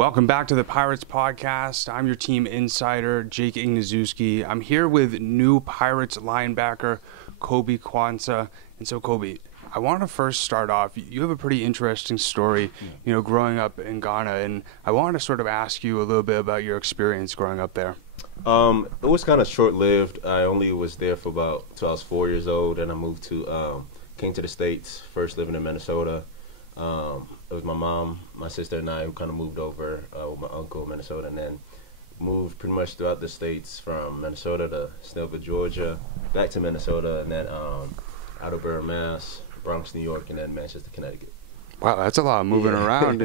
Welcome back to the Pirates podcast. I'm your team insider, Jake Ignazuski. I'm here with new Pirates linebacker, Koby Quansah. And so, Koby, I want to first start off. You have a pretty interesting story, growing up in Ghana, and I want to sort of ask you a little bit about your experience growing up there. It was kind of short-lived. I only was there for about till I was 4 years old, and I moved to, came to the States, first living in Minnesota. It was my mom, my sister, and I who kind of moved over with my uncle in Minnesota, and then moved pretty much throughout the states from Minnesota to Snellville, Georgia, back to Minnesota, and then Attleboro, Mass, Bronx, New York, and then Manchester, Connecticut. Wow, that's a lot of moving around.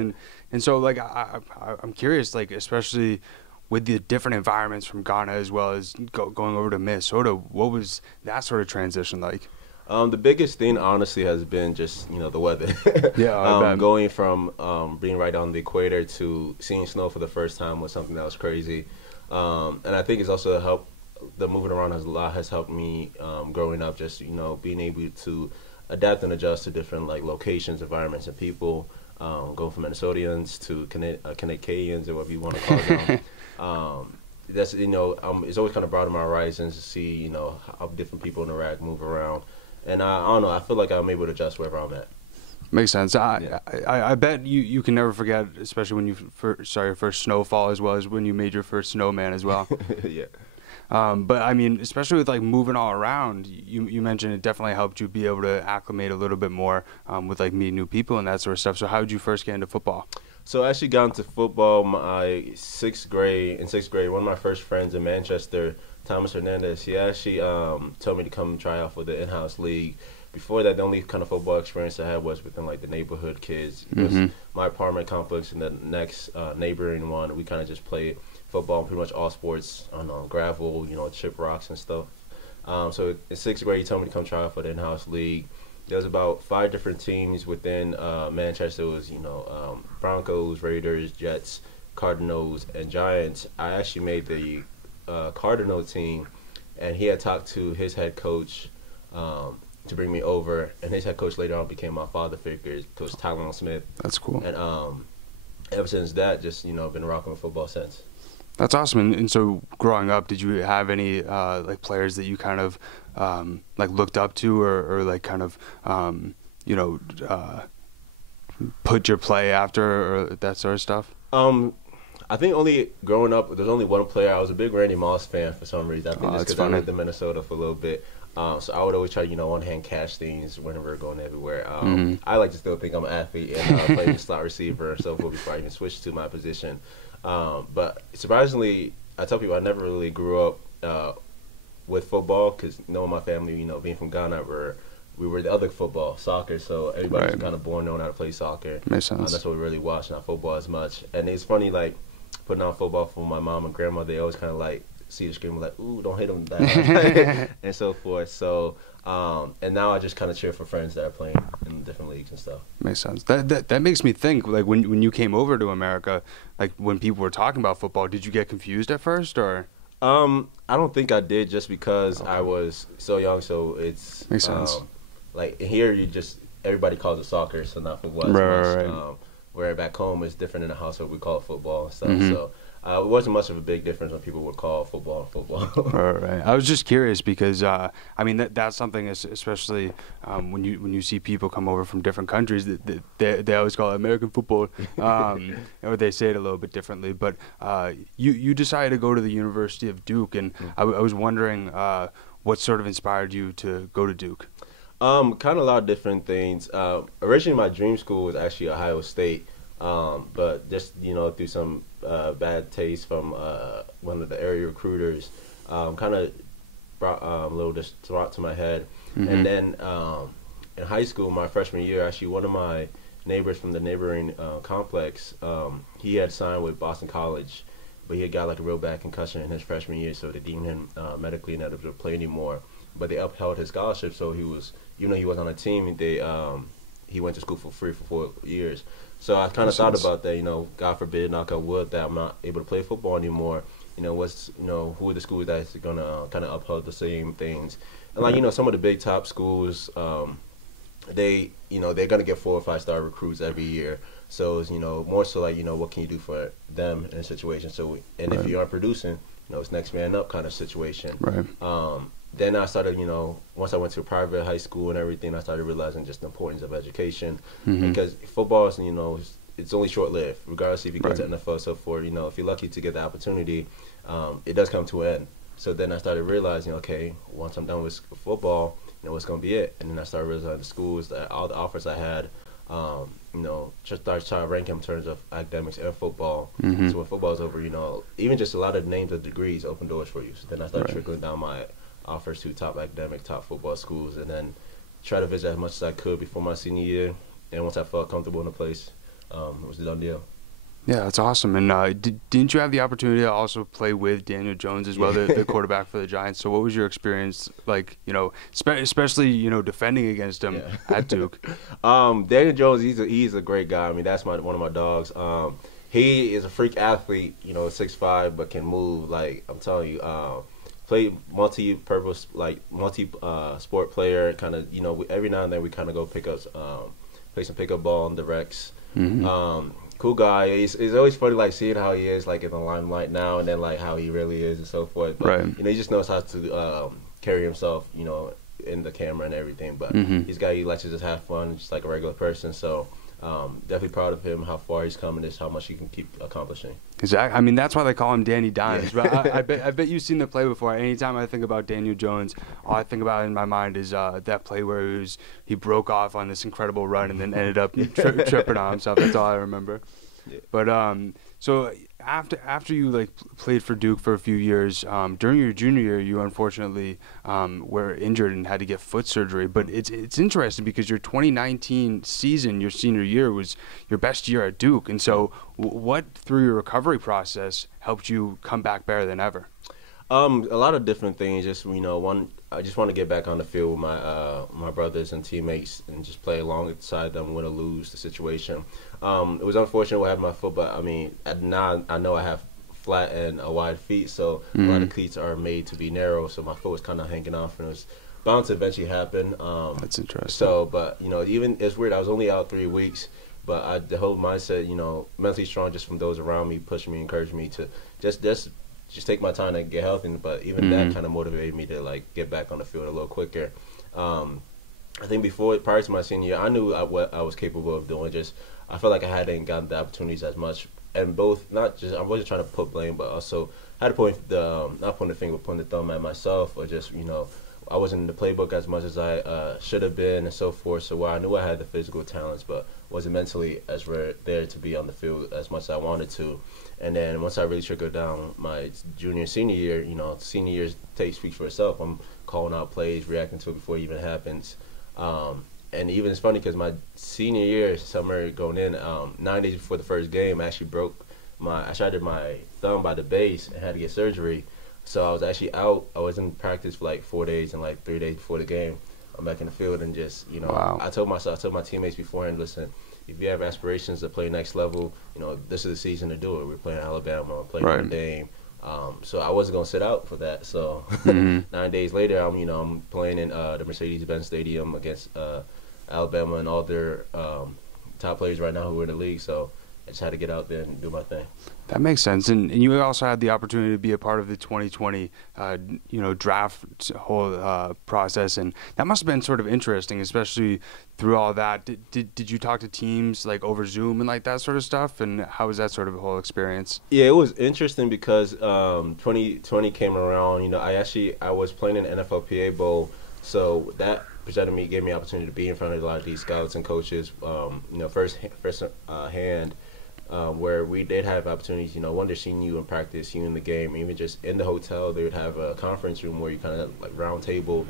And so, like, I'm curious, like, especially with the different environments from Ghana as well as going over to Minnesota, what was that sort of transition like? The biggest thing, honestly, has been just, the weather. Yeah, going from being right on the equator to seeing snow for the first time was something that was crazy. And I think it's also helped, the moving around has helped me growing up, just, being able to adapt and adjust to different, like, locations, environments, and people, going from Minnesotians to Canadians, or whatever you want to call them. That's, it's always kind of broadened my horizons to see, how different people interact, move around. And I don't know, I feel like I'm able to adjust wherever I'm at. Makes sense. I bet you can never forget, especially when you saw your first snowfall, as well as when you made your first snowman as well. Yeah. But I mean, especially with like moving all around, you mentioned it definitely helped you be able to acclimate a little bit more with like meeting new people and that sort of stuff. So how did you first get into football? So I actually got into football in sixth grade. One of my first friends in Manchester, Thomas Hernandez, he actually told me to come try out for the in-house league. Before that, the only kind of football experience I had was within like the neighborhood kids. Because my apartment complex and the next neighboring one, we kind of just played football, pretty much all sports on gravel, chip rocks and stuff. So in sixth grade, he told me to come try out for the in-house league. There was about 5 different teams within Manchester. It was, Broncos, Raiders, Jets, Cardinals, and Giants. I actually made the Cardinal team, and he had talked to his head coach to bring me over, and his head coach later on became my father figure, Coach Tyler Smith. That's cool. And ever since that, just, been rocking with football since. That's awesome. And so growing up, did you have any like players that you kind of like looked up to or like kind of put your play after or that sort of stuff? I think only growing up, there's only one player. I was a big Randy Moss fan for some reason. I think just because I lived in Minnesota for a little bit. So I would always try to, one-hand catch things whenever we're going everywhere. I like to still think I'm an athlete and play the slot receiver and so forth before I even switch to my position. But surprisingly, I tell people I never really grew up with football because knowing my family, being from Ghana, we were the other football, soccer, so everybody was kind of born knowing how to play soccer. Makes sense. That's what we really watched, not football as much. And it's funny, like, putting on football for my mom and grandma, they always kind of, like, see the screen, like, ooh, don't hit them that hard, and so forth. So, and now I just kind of cheer for friends that are playing in different leagues and stuff. Makes sense. That makes me think, like, when you came over to America, like, when people were talking about football, did you get confused at first, or? I don't think I did just because I was so young, so it's... Makes sense. Like, here, everybody calls it soccer, so not football as much. Where back home, it's different in the household. We call it football and stuff. So it wasn't much of a big difference when people would call football. Right. I was just curious because, I mean, that's something, especially when you see people come over from different countries, they always call it American football, or they say it a little bit differently. But you decided to go to the University of Duke, and I was wondering what sort of inspired you to go to Duke? Kind of a lot of different things. Originally, my dream school was actually Ohio State, but just through some bad taste from one of the area recruiters, kind of brought a little distraught to my head. And then in high school, my freshman year, actually one of my neighbors from the neighboring complex, he had signed with Boston College, but he had got like a real bad concussion in his freshman year, so they deemed him medically not able to play anymore. But they upheld his scholarship, so he was, even though he was on a team, he went to school for free for 4 years. So I kind of thought about that, God forbid, knock on wood, that I'm not able to play football anymore. Who are the schools that's going to kind of uphold the same things? And like, some of the big top schools, they're going to get 4 or 5 star recruits every year. So it's, more so like, what can you do for them in a situation? So, and if you aren't producing, it's next man up kind of situation. Right. Then I started, once I went to a private high school and everything, I started realizing just the importance of education. Because football is, it's only short-lived, regardless if you go to NFL, so forth. If you're lucky to get the opportunity, it does come to an end. So then I started realizing, okay, once I'm done with football, what's going to be it? And then I started realizing the schools, that all the offers I had, just started trying to rank them in terms of academics and football. So when football's over, even just a lot of names of degrees open doors for you. So then I started trickling down my offers to top academic, top football schools, and then try to visit as much as I could before my senior year. And once I felt comfortable in a place, it was a done deal. Yeah, that's awesome. And didn't you have the opportunity to also play with Daniel Jones as well, the quarterback for the Giants? So what was your experience like, especially, defending against him at Duke? Daniel Jones, he's a great guy. I mean, that's one of my dogs. He is a freak athlete, 6'5", but can move. Like, I'm telling you, play multi-purpose, like multi-sport player. Kind of, every now and then we kind of go play some pickup ball on the Rex. Cool guy. It's always funny, like, seeing how he is, like, in the limelight now, and then, like, how he really is and so forth. But, he just knows how to carry himself, in the camera and everything. But he's a guy, he likes to just have fun, just like a regular person. So definitely proud of him, how far he's come, and just how much he can keep accomplishing. Exactly. I mean, that's why they call him Danny Dimes. But I bet you've seen the play before. Anytime I think about Daniel Jones, all I think about in my mind is that play where he broke off on this incredible run and then ended up tripping on himself. That's all I remember. Yeah. But so after you played for Duke for a few years, during your junior year, you unfortunately were injured and had to get foot surgery. But it's interesting because your 2019 season, your senior year, was your best year at Duke. And so, what through your recovery process helped you come back better than ever? A lot of different things. Just I just want to get back on the field with my brothers and teammates and just play alongside them, win or lose the situation. It was unfortunate what happened to my foot, but I mean, now I know I have flat and wide feet, so a lot of cleats are made to be narrow. So my foot was kind of hanging off, and it was bound to eventually happen. That's interesting. So, but even it's weird. I was only out 3 weeks, but the whole mindset, mentally strong, just from those around me, pushing me, encouraging me to just take my time to get healthy. But even that kind of motivated me to get back on the field a little quicker. I think prior to my senior year, I knew what I was capable of doing. Just I felt like I hadn't gotten the opportunities as much, and I wasn't trying to put blame, but also I had to not pointing the finger, but pointing the thumb at myself, or just I wasn't in the playbook as much as I should have been, and so forth. So while I knew I had the physical talents, but wasn't mentally as there to be on the field as much as I wanted to. And then once I really trickled down my junior, senior year, senior year speaks for itself. I'm calling out plays, reacting to it before it even happens. And even it's funny because my senior year, summer going in, 9 days before the first game, I actually I shattered my thumb by the base and had to get surgery. So I was actually out. I was in practice for 4 days, and 3 days before the game, I'm back in the field and just, Wow. I told my teammates beforehand, listen, if you have aspirations to play next level, this is the season to do it. We're playing Alabama, we're playing Notre Dame. So I wasn't gonna sit out for that. So 9 days later, I'm playing in the Mercedes-Benz Stadium against Alabama and all their top players right now who are in the league. So I just had to get out there and do my thing. That makes sense. And you also had the opportunity to be a part of the 2020, draft whole process, and that must have been sort of interesting, especially through all that. Did you talk to teams over Zoom and that sort of stuff? And how was that sort of a whole experience? Yeah, it was interesting because 2020 came around. I was playing in the NFLPA Bowl, so that gave me opportunity to be in front of a lot of these scouts and coaches. First hand. Where we did have opportunities, one, they're seeing you in practice, seeing you in the game, even just in the hotel, they would have a conference room where you kind of round table,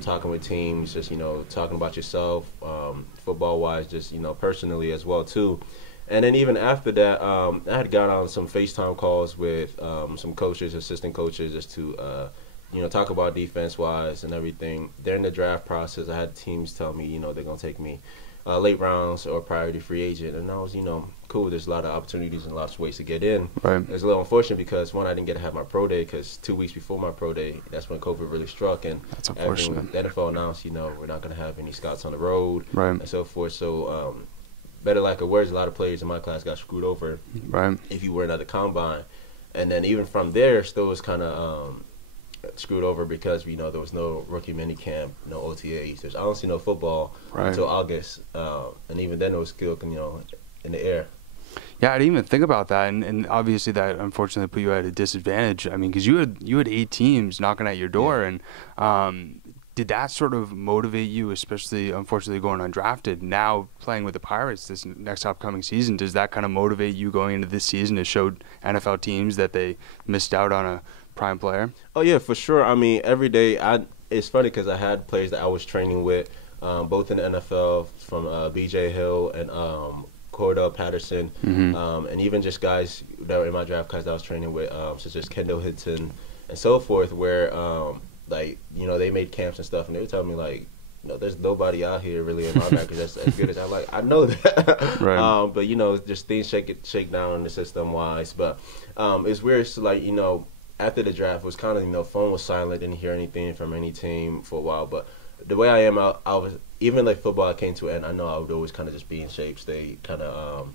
talking with teams, just, talking about yourself, football-wise, just, personally as well, too. And then even after that, I had got on some FaceTime calls with some coaches, assistant coaches, just to, talk about defense-wise and everything. During the draft process, I had teams tell me, they're going to take me late rounds or priority free agent, and I was, cool. There's a lot of opportunities and lots of ways to get in. Right. It's a little unfortunate because one, I didn't get to have my pro day because 2 weeks before my pro day, that's when COVID really struck, and that's unfortunate. The NFL announced, we're not going to have any scouts on the road, right, and so forth. So better lack of words, a lot of players in my class got screwed over Right. if you weren't at the combine. And then even from there, still was kind of screwed over because there was no rookie mini camp, no OTAs. There's honestly no football until August, and even then it was still in the air. Yeah, I didn't even think about that, and obviously that unfortunately put you at a disadvantage. I mean, because you had 8 teams knocking at your door, and did that sort of motivate you, especially unfortunately going undrafted? Now playing with the Pirates this next upcoming season, does that kind of motivate you going into this season to show NFL teams that they missed out on a prime player? Oh yeah, for sure. I mean, every day it's funny because I had players that I was training with, both in the NFL, from B.J. Hill and Cordell Patterson, and even just guys that were in my draft class that I was training with, such as Kendall Hinton and so forth, where they made camps and stuff, and they would tell me like, there's nobody out here really in linebackers that's as good as I'm like, I know that. Right. But just things shake down in the system wise. But it's weird. It's like, after the draft, it was kind of, phone was silent, didn't hear anything from any team for a while. But the way I am, I was, even like football came to an end, I know I would always kind of just be in shape, stay kind of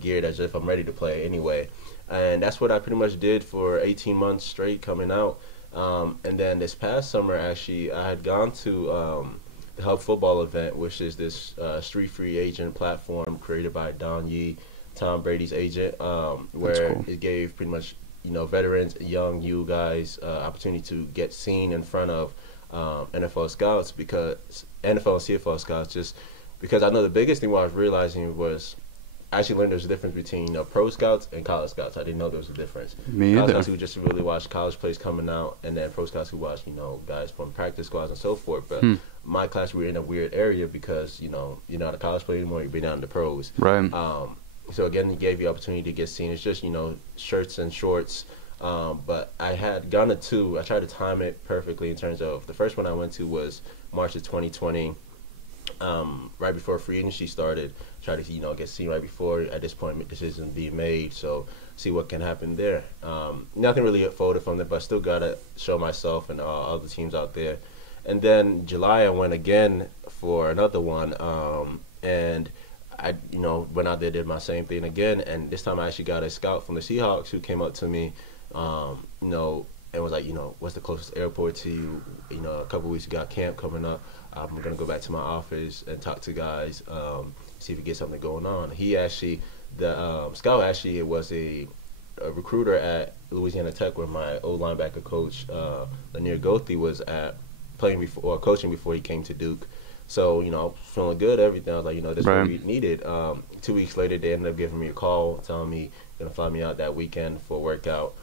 geared as if I'm ready to play anyway. And that's what I pretty much did for 18 months straight coming out. And then this past summer, actually, I had gone to the Hub Football event, which is this street free agent platform created by Don Yee, Tom Brady's agent, where it gave pretty much veterans, young you guys, opportunity to get seen in front of NFL scouts, because NFL and CFL scouts, just because I know the biggest thing what I was realizing was I actually learned there's a difference between pro scouts and college scouts. I didn't know there was a difference. Me college either. scouts who just really watch college players coming out, and then pro scouts who watch guys from practice squads and so forth. But my class, we were in a weird area because you're not a college player anymore. You've been down to pros. Right. So again, it gave you opportunity to get seen. It's just shirts and shorts. But I had gone to 2. I tried to time it perfectly in terms of the first one I went to was March of 2020, right before free agency started. Try to get seen right before. At this point, decisions being made, so see what can happen there. Nothing really unfolded from there, but I still gotta show myself and all the teams out there. And then July, I went again for another one, and I went out there, did my same thing again, and this time I actually got a scout from the Seahawks who came up to me, and was like, what's the closest airport to you? A couple weeks we got camp coming up. I'm gonna go back to my office and talk to guys, see if we get something going on. He actually, the scout actually was a recruiter at Louisiana Tech, where my old linebacker coach, Lanier Gothi, was at coaching before he came to Duke. So, feeling good, everything. I was like, this is what we needed. 2 weeks later, they ended up giving me a call, telling me going to fly me out that weekend for a workout.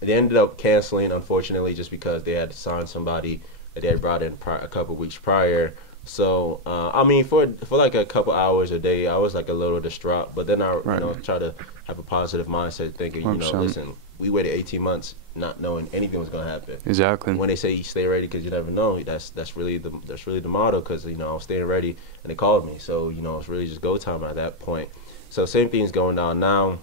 They ended up canceling, unfortunately, just because they had to sign somebody that they had brought in a couple weeks prior. So, for like a couple hours a day, I was like a little distraught. But then I, try to have a positive mindset, thinking, listen, we waited 18 months not knowing anything was going to happen. Exactly. When they say stay ready because you never know, that's really the motto. Because I was staying ready, and they called me, so it's really just go time at that point. So same thing's going on now,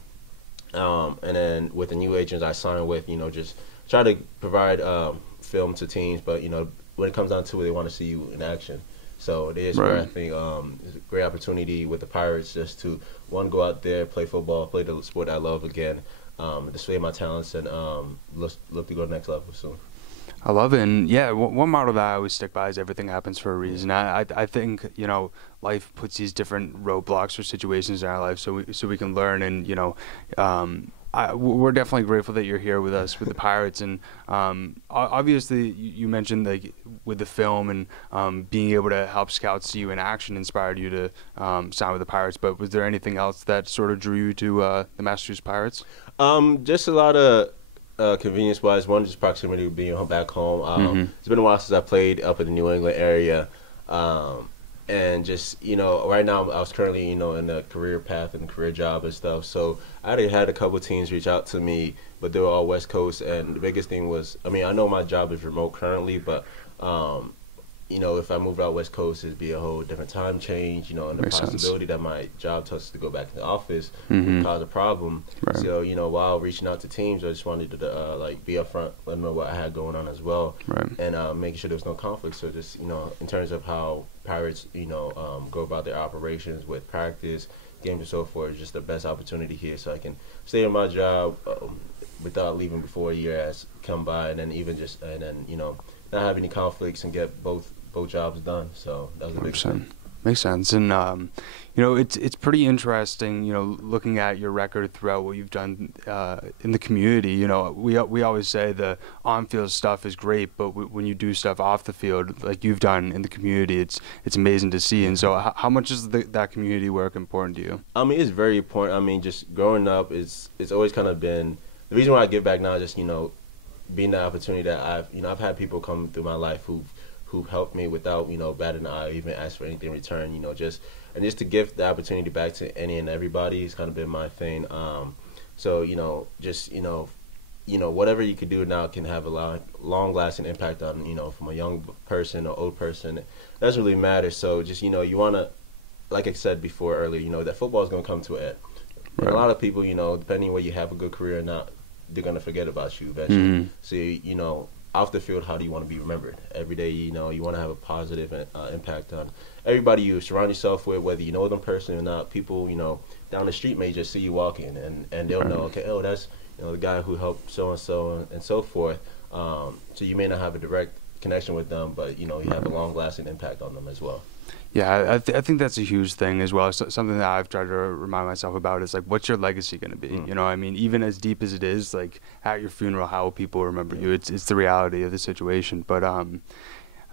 and then with the new agents I signed with, just try to provide film to teams, but when it comes down to it, they want to see you in action. So it is where I think it's a great opportunity with the Pirates just to go out there, play football, play the sport I love again. Display my talents, and look to go to the next level soon. I love it. And yeah, one motto that I always stick by is everything happens for a reason. I think, life puts these different roadblocks or situations in our life so we can learn. And, we're definitely grateful that you're here with us with the Pirates. And obviously you mentioned like with the film and being able to help scouts see you in action inspired you to sign with the Pirates. But was there anything else that sort of drew you to the Massachusetts Pirates? Just a lot of convenience-wise. One, just proximity of being back home. It's been a while since I played up in the New England area. And just, right now I was currently, in a career path and career job and stuff. So I already had a couple teams reach out to me, but they were all West Coast. And the biggest thing was, I know my job is remote currently, but, if I moved out West Coast, it'd be a whole different time change, and the Makes possibility that my job tells us to go back to the office would cause a problem. Right. So, while reaching out to teams, I just wanted to be upfront, let them know what I had going on as well, Right. and making sure there was no conflict. So just, in terms of how Pirates, go about their operations with practice, games and so forth, just the best opportunity here so I can stay in my job without leaving before a year has come by, and then not have any conflicts and get both jobs done. So that was a big thing. Makes sense. And it's pretty interesting, looking at your record throughout what you've done in the community. We always say the on-field stuff is great, but when you do stuff off the field like you've done in the community, it's amazing to see. And so how much is that community work important to you? I mean, it's very important. I mean, just growing up, it's always kind of been the reason why I give back now is just being the opportunity that I've had people come through my life who've helped me without batting an eye, or even ask for anything in return. Just to give the opportunity back to any and everybody has kind of been my thing. So whatever you could do now can have a long lasting impact on from a young person or old person. It doesn't really matter. So just you want to, like I said before earlier, that football is going to come to an end. Right. And a lot of people, depending on whether you have a good career or not, they're going to forget about you eventually. So, off the field, how do you want to be remembered? Every day, you want to have a positive impact on everybody you surround yourself with, whether you know them personally or not. People, down the street may just see you walking, and they'll know, okay, oh, that's, the guy who helped so-and-so and so forth. So you may not have a direct connection with them, but, you have a long-lasting impact on them as well. Yeah, I think that's a huge thing as well. Something that I've tried to remind myself about is, like, what's your legacy going to be? I mean, even as deep as it is, like, at your funeral, how will people remember you? It's the reality of the situation. But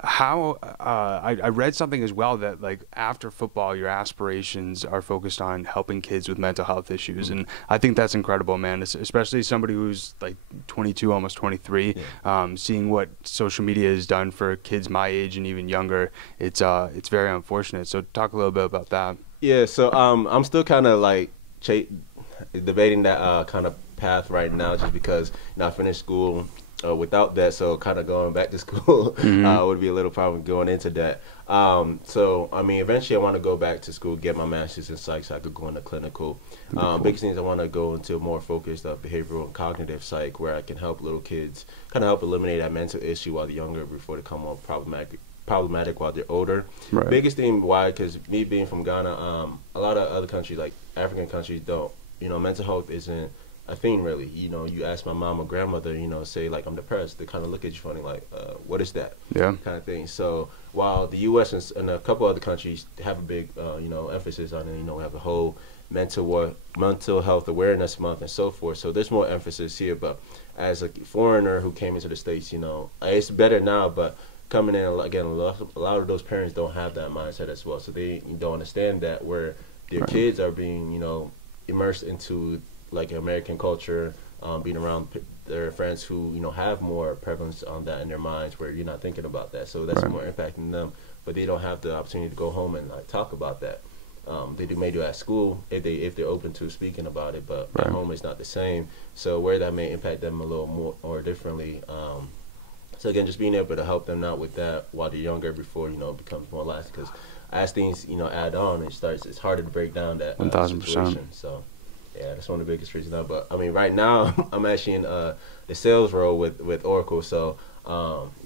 I read something as well that, like, after football, your aspirations are focused on helping kids with mental health issues, and I think that's incredible, man. Especially somebody who's like 22, almost 23, seeing what social media has done for kids my age and even younger. It's very unfortunate. So talk a little bit about that. Yeah. So I'm still kind of like debating that kind of path right now, just because I finished school. Without that, so kind of going back to school would be a little problem going into that. So, I mean, eventually I want to go back to school, get my master's in psych so I could go into clinical. Cool. Biggest thing is I want to go into a more focused behavioral and cognitive psych where I can help little kids, kind of help eliminate that mental issue while they're younger before they become more problematic while they're older. Right. Biggest thing why, because me being from Ghana, a lot of other countries, like African countries, don't, mental health isn't a thing really. You ask my mom or grandmother, say like I'm depressed, they kind of look at you funny like, what is that? Yeah. Kind of thing. So while the U.S. and a couple other countries have a big, emphasis on it, we have a whole mental health awareness month and so forth. So there's more emphasis here. But as a foreigner who came into the States, it's better now, but coming in, again, a lot of those parents don't have that mindset as well. So they don't understand that where their kids are being, immersed into like American culture, being around their friends who have more prevalence on that in their minds, where you're not thinking about that. So that's more impacting them, but they don't have the opportunity to go home and like talk about that. They may do at school if they're open to speaking about it, but at home it's not the same. So where that may impact them a little more or differently. So again, just being able to help them out with that while they're younger before it becomes more lasting. Because as things add on, it's harder to break down that 1,000%. situation. So. Yeah, that's one of the biggest reasons now. But I mean, right now I'm actually in the sales role with Oracle, so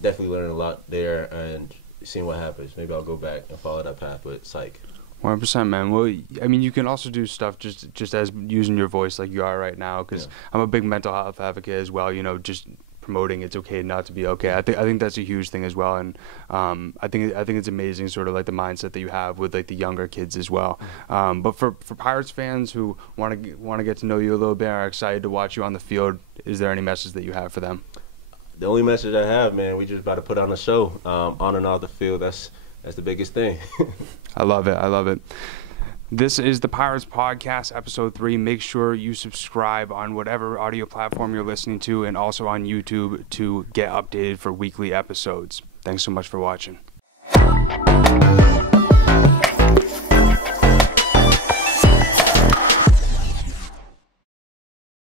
definitely learning a lot there and seeing what happens. Maybe I'll go back and follow that path with psych. 100%, man. Well, I mean, you can also do stuff just as using your voice like you are right now, because I'm a big mental health advocate as well. Just promoting it's okay not to be okay. I think that's a huge thing as well, and I think it's amazing, sort of like the mindset that you have with like the younger kids as well. But for Pirates fans who want to get to know you a little bit and are excited to watch you on the field, is there any message that you have for them? The only message I have, man, we just about to put on a show on and off the field. That's the biggest thing. I love it. This is the Pirates Podcast, Episode 3. Make sure you subscribe on whatever audio platform you're listening to, and also on YouTube to get updated for weekly episodes. Thanks so much for watching.